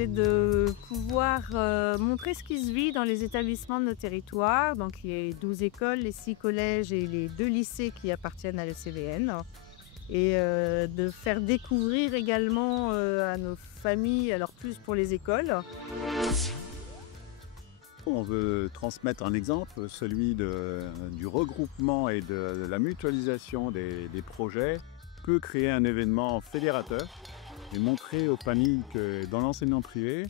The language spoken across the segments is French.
c'était de pouvoir montrer ce qui se vit dans les établissements de nos territoires. Donc il y a 12 écoles, les 6 collèges et les 2 lycées qui appartiennent à l'ECVN. Et de faire découvrir également à nos familles, alors plus pour les écoles. On veut transmettre un exemple, celui du regroupement et de la mutualisation des projets peut créer un événement fédérateur et montrer aux familles que dans l'enseignement privé,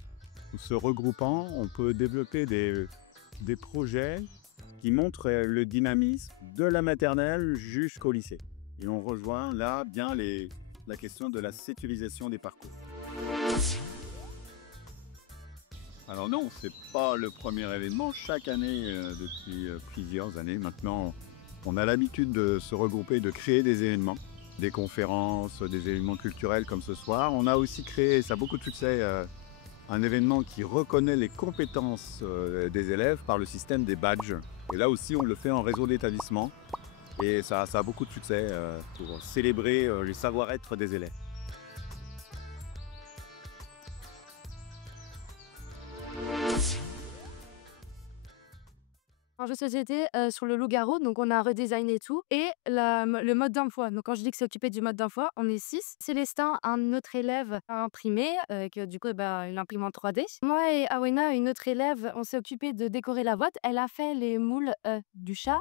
se regroupant, on peut développer des projets qui montrent le dynamisme de la maternelle jusqu'au lycée. Et on rejoint là bien la question de la sécurisation des parcours. Alors non, c'est pas le premier événement. Chaque année, depuis plusieurs années maintenant, on a l'habitude de se regrouper, de créer des événements, des conférences, des événements culturels comme ce soir. On a aussi créé, ça a beaucoup de succès, un événement qui reconnaît les compétences des élèves par le système des badges. Et là aussi, on le fait en réseau d'établissements. Et ça a beaucoup de succès pour célébrer les savoir-être des élèves. Un jeu de société sur le loup-garou, donc on a redesigné tout. Et le mode d'emploi. Donc quand je dis que c'est occupé du mode d'emploi, on est 6. Célestin, un autre élève, a imprimé, que du coup, il imprime en 3D. Moi et Awena, une autre élève, on s'est occupé de décorer la boîte. Elle a fait les moules du chat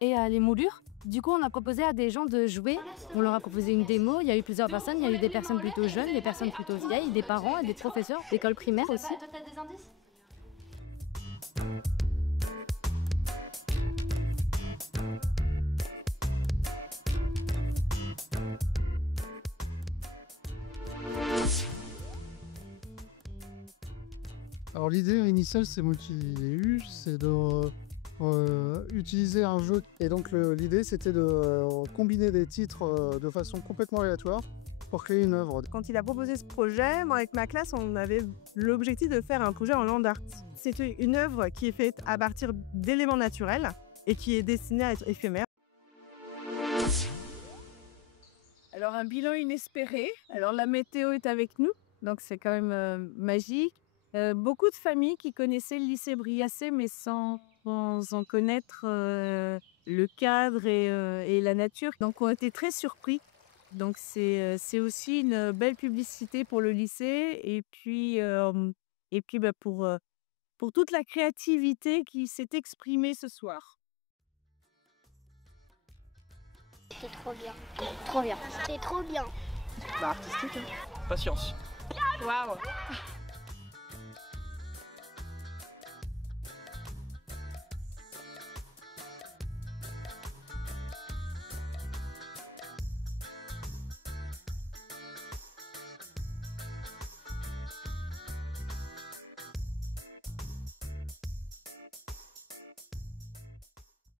et les moulures. Du coup, on a proposé à des gens de jouer. On leur a proposé une démo. Il y a eu plusieurs personnes. Il y a eu des personnes plutôt jeunes, des personnes plutôt vieilles, des parents et des professeurs d'école primaire aussi. Toi, t'as des indices? Alors l'idée initiale, c'est moi qui l'ai eue, c'est de utiliser un jeu. Et donc l'idée, c'était de combiner des titres de façon complètement aléatoire pour créer une œuvre. Quand il a proposé ce projet, moi avec ma classe, on avait l'objectif de faire un projet en land art. C'est une œuvre qui est faite à partir d'éléments naturels et qui est destinée à être éphémère. Alors un bilan inespéré. Alors la météo est avec nous, donc c'est quand même magique. Beaucoup de familles qui connaissaient le lycée Briaçay mais sans en connaître le cadre et la nature, donc ont été très surpris. Donc c'est aussi une belle publicité pour le lycée et puis pour toute la créativité qui s'est exprimée ce soir. C'était trop bien. Trop bien. C'était trop bien. Artistique, hein. Patience. Waouh!